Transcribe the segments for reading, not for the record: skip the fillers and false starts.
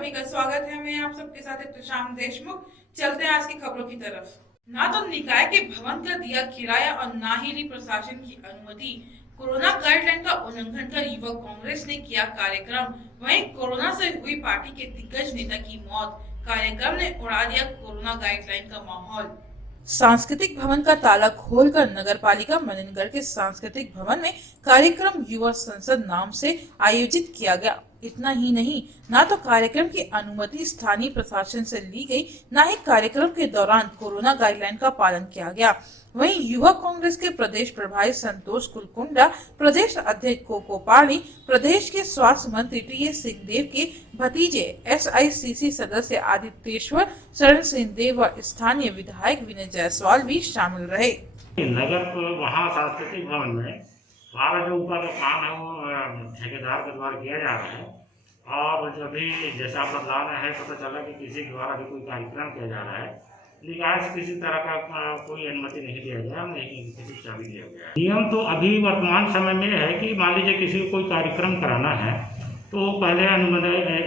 सभी का स्वागत है। मैं आप सबके साथ इब्तिशाम देशमुख। चलते हैं आज की खबरों की तरफ। ना तो निकाय के भवन का दिया किराया और ना ही ली प्रशासन की अनुमति। कोरोना गाइडलाइन का उल्लंघन कर युवक कांग्रेस ने किया कार्यक्रम। वहीं कोरोना से हुई पार्टी के दिग्गज नेता की मौत। कार्यक्रम ने उड़ा दिया कोरोना गाइडलाइन का माहौल। सांस्कृतिक भवन का ताला खोलकर नगरपालिका मलिनगढ़ के सांस्कृतिक भवन में कार्यक्रम युवा संसद नाम से आयोजित किया गया। इतना ही नहीं, ना तो कार्यक्रम की अनुमति स्थानीय प्रशासन से ली गई, ना ही कार्यक्रम के दौरान कोरोना गाइडलाइन का पालन किया गया। वहीं युवा कांग्रेस के प्रदेश प्रभारी संतोष कुलकुंडा, प्रदेश अध्यक्ष कोको पाड़ी, प्रदेश के स्वास्थ्य मंत्री टी.एस. सिंहदेव के भतीजे SICC सदस्य आदित्येश्वर शरण सिंहदेव और स्थानीय विधायक विनय जायसवाल भी शामिल रहे। नगर वहाँ सांस्कृतिक भवन में हमारा जो ऊपर का काम है वो ठेकेदार के द्वारा किया जा रहा है, और जब भी जैसा बदलाव है पता चला कि किसी के द्वारा भी कोई कार्यक्रम किया जा रहा है, निकाय से किसी तरह का कोई अनुमति नहीं दिया गया, नहीं किसी को चाबी दिया गया। नियम तो अभी वर्तमान समय में है कि मान लीजिए किसी को कोई कार्यक्रम कराना है तो पहले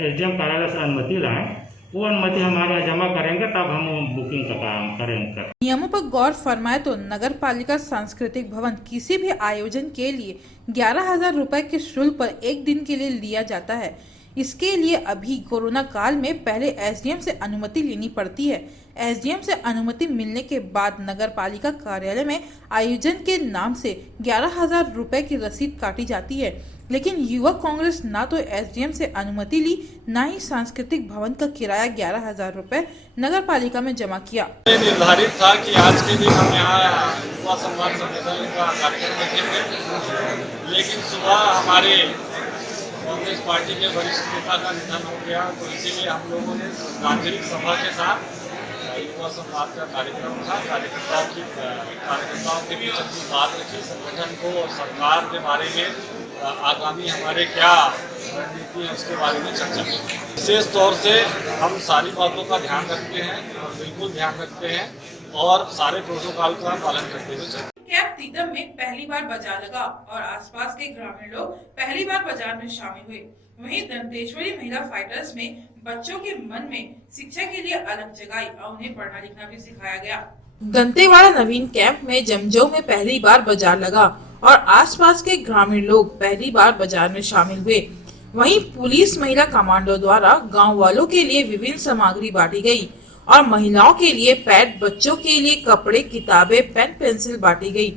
SDM कार्यालय से अनुमति लाएं, वो अनुमति हमारे यहाँ जमा करेंगे तब हम बुकिंग का काम करेंगे। नियमों पर गौर फरमाए तो नगर पालिका सांस्कृतिक भवन किसी भी आयोजन के लिए 11,000 रुपए के शुल्क पर एक दिन के लिए लिया जाता है। इसके लिए अभी कोरोना काल में पहले SDM से अनुमति लेनी पड़ती है। SDM से अनुमति मिलने के बाद नगर पालिका कार्यालय में आयोजन के नाम से 11,000 रुपए की रसीद काटी जाती है। लेकिन युवा कांग्रेस ना तो SDM से अनुमति ली, ना ही सांस्कृतिक भवन का किराया 11,000 रुपए नगर पालिका में जमा किया। निर्धारित था कि आज के दिन हम यहाँ युवा संवाद सम्मेलन का कार्यक्रम रखेंगे, लेकिन सुबह हमारे कांग्रेस पार्टी के वरिष्ठ नेता का निधन हो गया, तो इसीलिए हम लोगों ने गांधी सभा के साथ युवा संवाद का कार्यक्रम था। कार्यकर्ताओं के बीच अपनी बात रखी, संगठन को और सरकार के बारे में आगामी हमारे क्या रणनीति है उसके बारे में चर्चा की। विशेष तौर से हम सारी बातों का ध्यान रखते हैं और बिल्कुल ध्यान रखते हैं और सारे प्रोटोकॉल का पालन करते हुए चलते हैं। कैंप तीदम में पहली बार बाजार लगा और आसपास के ग्रामीण लोग पहली बार बाजार में शामिल हुए। वहीं दंतेश्वरी महिला फाइटर्स में बच्चों के मन में शिक्षा के लिए अलग जगाई और उन्हें पढ़ना लिखना भी सिखाया गया। दंतेवाड़ा नवीन कैंप में जमजो में पहली बार बाजार लगा और आसपास के ग्रामीण लोग पहली बार बाजार में शामिल हुए। वहीं पुलिस महिला कमांडो द्वारा गांव वालों के लिए विभिन्न सामग्री बांटी गई और महिलाओं के लिए पैड, बच्चों के लिए कपड़े, किताबें, पेन, पेंसिल बांटी गई।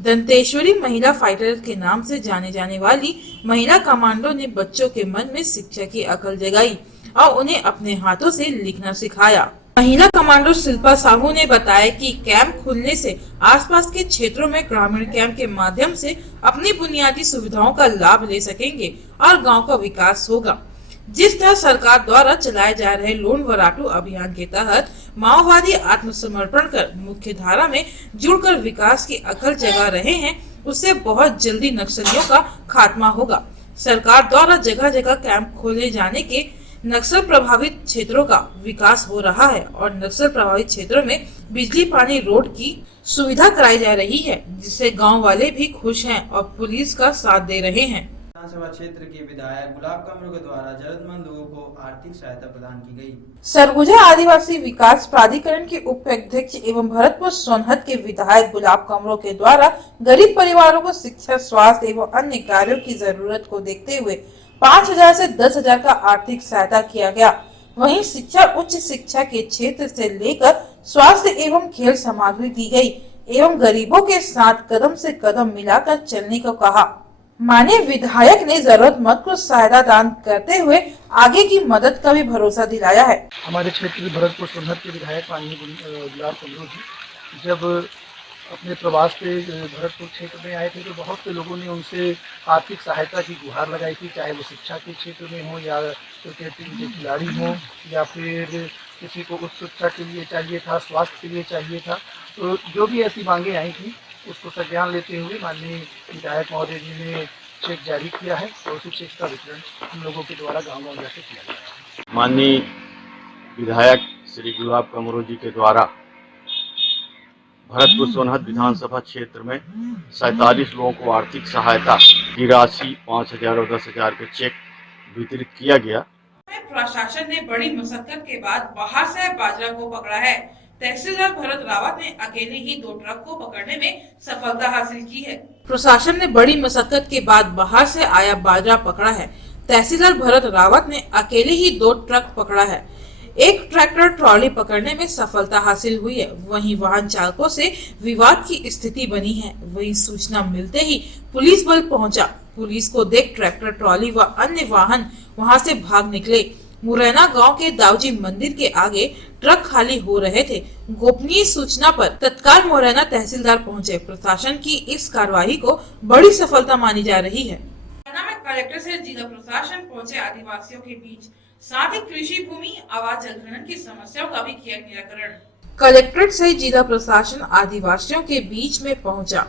दंतेश्वरी महिला फाइटर के नाम से जाने जाने वाली महिला कमांडो ने बच्चों के मन में शिक्षा की अकल जगाई और उन्हें अपने हाथों से लिखना सिखाया। महिला कमांडो शिल्पा साहू ने बताया कि कैंप खुलने से आसपास के क्षेत्रों में ग्रामीण कैंप के माध्यम से अपनी बुनियादी सुविधाओं का लाभ ले सकेंगे और गांव का विकास होगा। जिस तरह सरकार द्वारा चलाए जा रहे लोन वराटू अभियान के तहत माओवादी आत्मसमर्पण कर मुख्य धारा में जुड़कर विकास की अकल जगा रहे हैं, उससे बहुत जल्दी नक्सलियों का खात्मा होगा। सरकार द्वारा जगह जगह कैंप खोले जाने के नक्सल प्रभावित क्षेत्रों का विकास हो रहा है और नक्सल प्रभावित क्षेत्रों में बिजली, पानी, रोड की सुविधा कराई जा रही है, जिससे गांव वाले भी खुश हैं और पुलिस का साथ दे रहे हैं। विधानसभा क्षेत्र के विधायक गुलाब कमरो के द्वारा जरूरतमंद लोगों को आर्थिक सहायता प्रदान की गई। सरगुजा आदिवासी विकास प्राधिकरण के उपाध्यक्ष एवं भरतपुर सोनहत के विधायक गुलाब कमरो के द्वारा गरीब परिवारों को शिक्षा, स्वास्थ्य एवं अन्य कार्यों की जरूरत को देखते हुए 5,000 से 10,000 का आर्थिक सहायता किया गया। वहीं शिक्षा, उच्च शिक्षा के क्षेत्र से लेकर स्वास्थ्य एवं खेल सामग्री दी गई एवं गरीबों के साथ कदम से कदम मिलाकर चलने को कहा। माननीय विधायक ने जरूरतमंद को सहायता दान करते हुए आगे की मदद का भी भरोसा दिलाया है। हमारे क्षेत्र के भरतपुर सोनहत के विधायक माननीय गुलाब कमरो जी जब अपने प्रवास पे भरतपुर क्षेत्र में आए थे तो बहुत से लोगों ने उनसे आर्थिक सहायता की गुहार लगाई थी, चाहे वो शिक्षा के क्षेत्र में हो या क्रिकेट के खिलाड़ी हो या फिर किसी को उच्च शिक्षा के लिए चाहिए था, स्वास्थ्य के लिए चाहिए था। तो जो भी ऐसी मांगे आई थी उसको संज्ञान लेते हुए माननीय विधायक महोदय जी ने चेक जारी किया है और उसी चेक का वितरण हम लोगों के द्वारा गाँव जाकर किया गया है। माननीय विधायक श्री गुलाब कमरो जी के द्वारा भरतपुर सोनहत विधानसभा क्षेत्र में 47 लोगों को आर्थिक सहायता की राशि 5,000 और 10,000 के चेक वितरित किया गया। प्रशासन ने बड़ी मशक्कत के बाद बाहर से बाजरा को पकड़ा है। तहसीलदार भरत रावत ने अकेले ही 2 ट्रक को पकड़ने में सफलता हासिल की है। प्रशासन ने बड़ी मशक्कत के बाद बाहर से आया बाजरा पकड़ा है। तहसीलदार भरत रावत ने अकेले ही 2 ट्रक पकड़ा है। एक ट्रैक्टर ट्रॉली पकड़ने में सफलता हासिल हुई है। वहीं वाहन चालकों से विवाद की स्थिति बनी है। वहीं सूचना मिलते ही पुलिस बल पहुंचा। पुलिस को देख ट्रैक्टर ट्रॉली व अन्य वाहन वहां से भाग निकले। मुरैना गांव के दाऊजी मंदिर के आगे ट्रक खाली हो रहे थे। गोपनीय सूचना पर तत्काल मुरैना तहसीलदार पहुंचे। प्रशासन की इस कार्रवाई को बड़ी सफलता मानी जा रही है। मुरैना में कलेक्टर से जिला प्रशासन पहुंचे आदिवासियों के बीच, साथ ही कृषि भूमि आवास जल खनन की समस्याओं का भी किया निराकरण। कलेक्ट्रेट से जिला प्रशासन आदिवासियों के बीच में पहुंचा,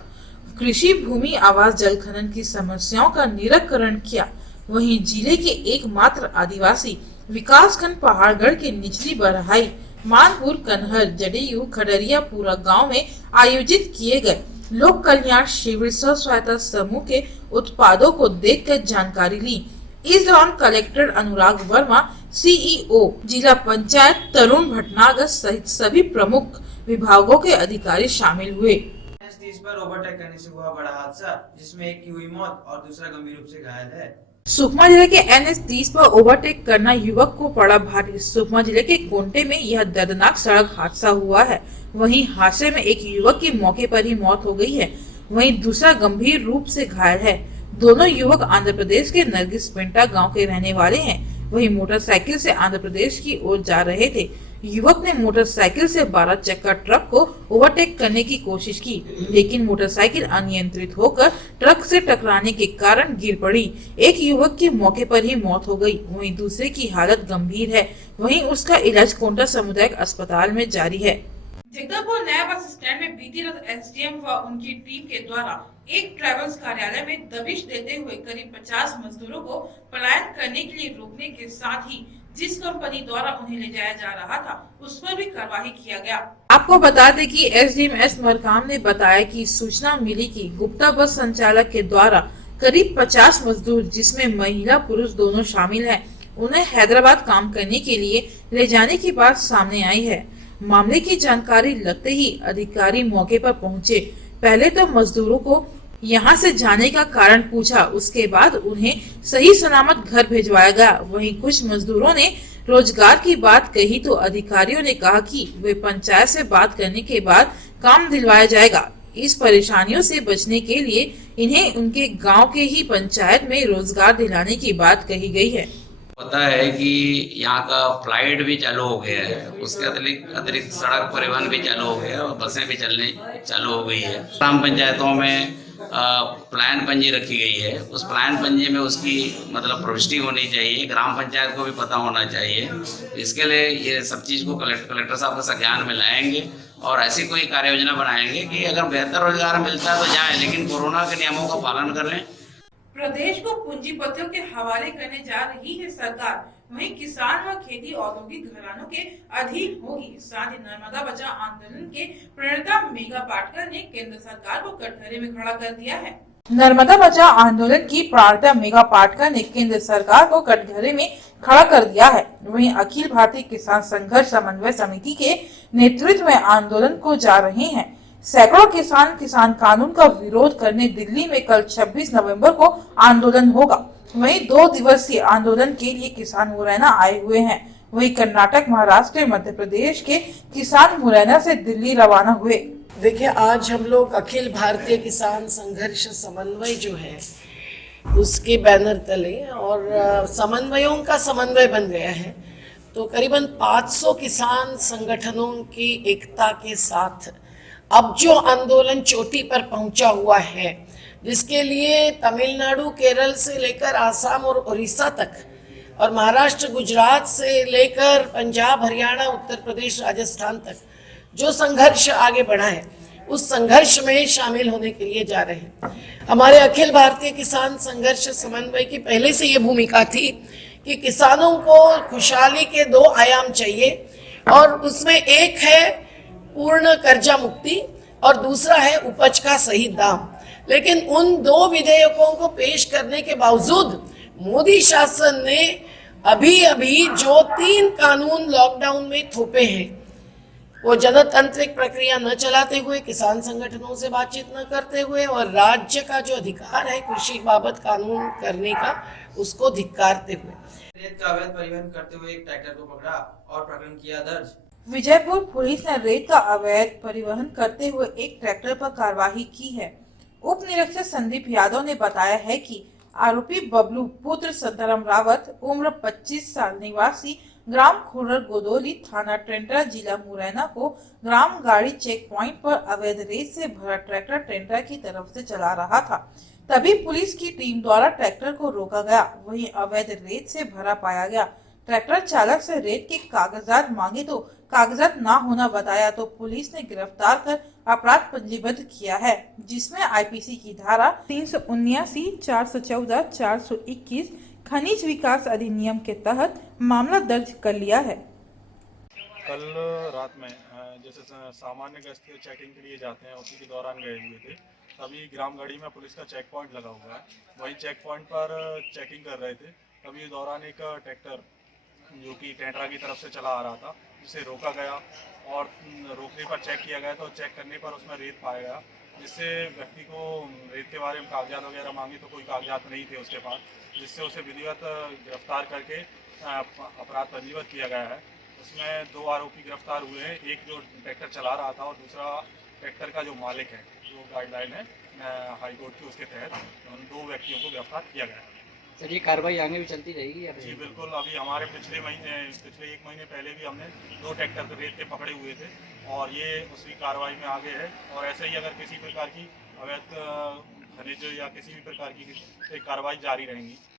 कृषि भूमि आवास जल खनन की समस्याओं का निराकरण किया। वहीं जिले के एकमात्र आदिवासी विकासखंड पहाड़गढ़ के निचली बरहाई, मानपुर, कन्हर, जडेयू, खडरियापुरा गांव में आयोजित किए गए लोक कल्याण शिविर स्व सहायता समूह के उत्पादों को देखकर जानकारी ली। इस दौरान कलेक्टर अनुराग वर्मा, सीईओ जिला पंचायत तरुण भटनागर सहित सभी प्रमुख विभागों के अधिकारी शामिल हुए। NH30 पर ओवरटेक करने से हुआ बड़ा हादसा, जिसमें एक की हुई मौत और दूसरा गंभीर रूप से घायल है। सुकमा जिले के NH30 पर ओवरटेक करना युवक को पड़ा भारी। सुकमा जिले के कोंटे में यह दर्दनाक सड़क हादसा हुआ है। वहीं हादसे में एक युवक की मौके पर ही मौत हो गई है। वहीं दूसरा गंभीर रूप से घायल है। दोनों युवक आंध्र प्रदेश के नरगिसपेंटा गांव के रहने वाले हैं। वहीं मोटरसाइकिल से आंध्र प्रदेश की ओर जा रहे थे। युवक ने मोटरसाइकिल से 12 चक्का ट्रक को ओवरटेक करने की कोशिश की, लेकिन मोटरसाइकिल अनियंत्रित होकर ट्रक से टकराने के कारण गिर पड़ी। एक युवक की मौके पर ही मौत हो गई। वहीं दूसरे की हालत गंभीर है। वहीं उसका इलाज कोंटा सामुदायिक अस्पताल में जारी है। जगदलपुर नया बस स्टैंड में बीती रात एसडीएम व उनकी टीम के द्वारा एक ट्रैवल्स कार्यालय में दबिश देते हुए करीब 50 मजदूरों को पलायन करने के लिए रोकने के साथ ही जिस कंपनी द्वारा उन्हें ले जाया जा रहा था उस पर भी कार्रवाई किया गया। आपको बता दें कि एसडीएम एस मरकाम ने बताया कि सूचना मिली कि गुप्ता बस संचालक के द्वारा करीब 50 मजदूर, जिसमें महिला पुरुष दोनों शामिल हैं, उन्हें हैदराबाद काम करने के लिए ले जाने की बात सामने आई है। मामले की जानकारी लगते ही अधिकारी मौके पर पहुंचे। पहले तो मजदूरों को यहां से जाने का कारण पूछा, उसके बाद उन्हें सही सलामत घर भिजवाया गया। वहीं कुछ मजदूरों ने रोजगार की बात कही तो अधिकारियों ने कहा कि वे पंचायत से बात करने के बाद काम दिलवाया जाएगा। इस परेशानियों से बचने के लिए इन्हें उनके गांव के ही पंचायत में रोजगार दिलाने की बात कही गई है। पता है कि यहाँ का फ्लाइट भी चालू हो गया है, उसके अतिरिक्त सड़क परिवहन भी चालू हो गया है और बसें भी चलने चालू हो गई है। ग्राम पंचायतों में प्लान पंजी रखी गई है। उस प्लान पंजी में उसकी मतलब प्रविष्टि होनी चाहिए, ग्राम पंचायत को भी पता होना चाहिए। इसके लिए ये सब चीज़ को कलेक्टर साहब के संज्ञान में लाएंगे और ऐसी कोई कार्य योजना बनाएंगे कि अगर बेहतर रोजगार मिलता है तो जाए, लेकिन कोरोना के नियमों का पालन करें। प्रदेश को पूंजीपतियों के हवाले करने जा रही है सरकार। वहीं किसान व खेती औद्योगिक घरानों के अधीन होगी। साथ ही नर्मदा बचाओ आंदोलन के प्रणेता मेघा पाटकर ने केंद्र सरकार को कटघरे में खड़ा कर दिया है। नर्मदा बचाओ आंदोलन की प्रणेता मेघा पाटकर ने केंद्र सरकार को कटघरे में खड़ा कर दिया है। वहीं अखिल भारतीय किसान संघर्ष समन्वय समिति के नेतृत्व में आंदोलन को जा रहे हैं। सैकड़ों किसान कानून का विरोध करने दिल्ली में कल 26 नवंबर को आंदोलन होगा। वहीं 2 दिवसीय आंदोलन के लिए किसान मुरैना आए हुए हैं। वहीं कर्नाटक, महाराष्ट्र, मध्य प्रदेश के किसान मुरैना से दिल्ली रवाना हुए। देखिए, आज हम लोग अखिल भारतीय किसान संघर्ष समन्वय जो है उसके बैनर तले और समन्वयों का समन्वय बन गया है। तो करीबन 500 किसान संगठनों की एकता के साथ अब जो आंदोलन चोटी पर पहुंचा हुआ है, जिसके लिए तमिलनाडु, केरल से लेकर आसाम और उड़ीसा तक और महाराष्ट्र, गुजरात से लेकर पंजाब, हरियाणा, उत्तर प्रदेश, राजस्थान तक जो संघर्ष आगे बढ़ा है, उस संघर्ष में शामिल होने के लिए जा रहे हैं। हमारे अखिल भारतीय किसान संघर्ष समन्वय की पहले से ये भूमिका थी कि किसानों को खुशहाली के 2 आयाम चाहिए और उसमें एक है पूर्ण कर्जा मुक्ति और दूसरा है उपज का सही दाम। लेकिन उन 2 विधेयकों को पेश करने के बावजूद मोदी शासन ने अभी अभी जो 3 कानून लॉकडाउन में थोपे हैं, वो जनतांत्रिक प्रक्रिया न चलाते हुए, किसान संगठनों से बातचीत न करते हुए और राज्य का जो अधिकार है कृषि बाबत कानून करने का, उसको धिक्कारते हुए रेत का अवैध परिवहन करते हुए एक ट्रैक्टर को पकड़ा और प्रकरण किया दर्ज। विजयपुर पुलिस ने रेत का अवैध परिवहन करते हुए एक ट्रैक्टर पर कार्रवाई की है। उप निरीक्षक संदीप यादव ने बताया है कि आरोपी बबलू पुत्र संतराम रावत उम्र 25 साल निवासी ग्राम खोरर गोदोली थाना टेंटरा जिला मुरैना को ग्राम गाड़ी चेक पॉइंट पर अवैध रेत से भरा ट्रैक्टर टेंटरा की तरफ से चला रहा था। तभी पुलिस की टीम द्वारा ट्रैक्टर को रोका गया। वहीं अवैध रेत से भरा पाया गया। ट्रैक्टर चालक से रेत के कागजात मांगे तो कागजात ना होना बताया तो पुलिस ने गिरफ्तार कर अपराध पंजीबद्ध किया है, जिसमें आईपीसी की धारा 379, 414, 421 खनिज विकास अधिनियम के तहत मामला दर्ज कर लिया है। कल रात में जैसे सामान्य गश्त चेकिंग के लिए जाते हैं उसी के दौरान गए हुए थे, तभी ग्रामगढ़ी में पुलिस का चेक पॉइंट लगा हुआ है। वहीं चेक पॉइंट पर चेकिंग कर रहे थे, तभी इस दौरान एक ट्रैक्टर जो कि टेंटरा की तरफ से चला आ रहा था, जिसे रोका गया और रोकने पर चेक किया गया तो चेक करने पर उसमें रेत पाया गया, जिससे व्यक्ति को रेत के बारे में कागजात वगैरह मांगे तो कोई कागजात नहीं थे उसके पास, जिससे उसे विधिवत गिरफ्तार करके अपराध पंजीबद्ध किया गया है। उसमें 2 आरोपी गिरफ्तार हुए हैं, एक जो ट्रैक्टर चला रहा था और दूसरा ट्रैक्टर का जो मालिक है, जो गाइडलाइन है हाईकोर्ट की, उसके तहत उन 2 व्यक्तियों को गिरफ्तार किया गया है। सर ये कार्रवाई आगे भी चलती रहेगी या जी बिल्कुल, अभी हमारे पिछले 1 महीने पहले भी हमने 2 ट्रैक्टर रेत के पकड़े हुए थे और ये उसी कार्रवाई में आगे है। और ऐसे ही अगर किसी प्रकार की अवैध खनिज या किसी भी प्रकार की कार्रवाई जारी रहेंगी।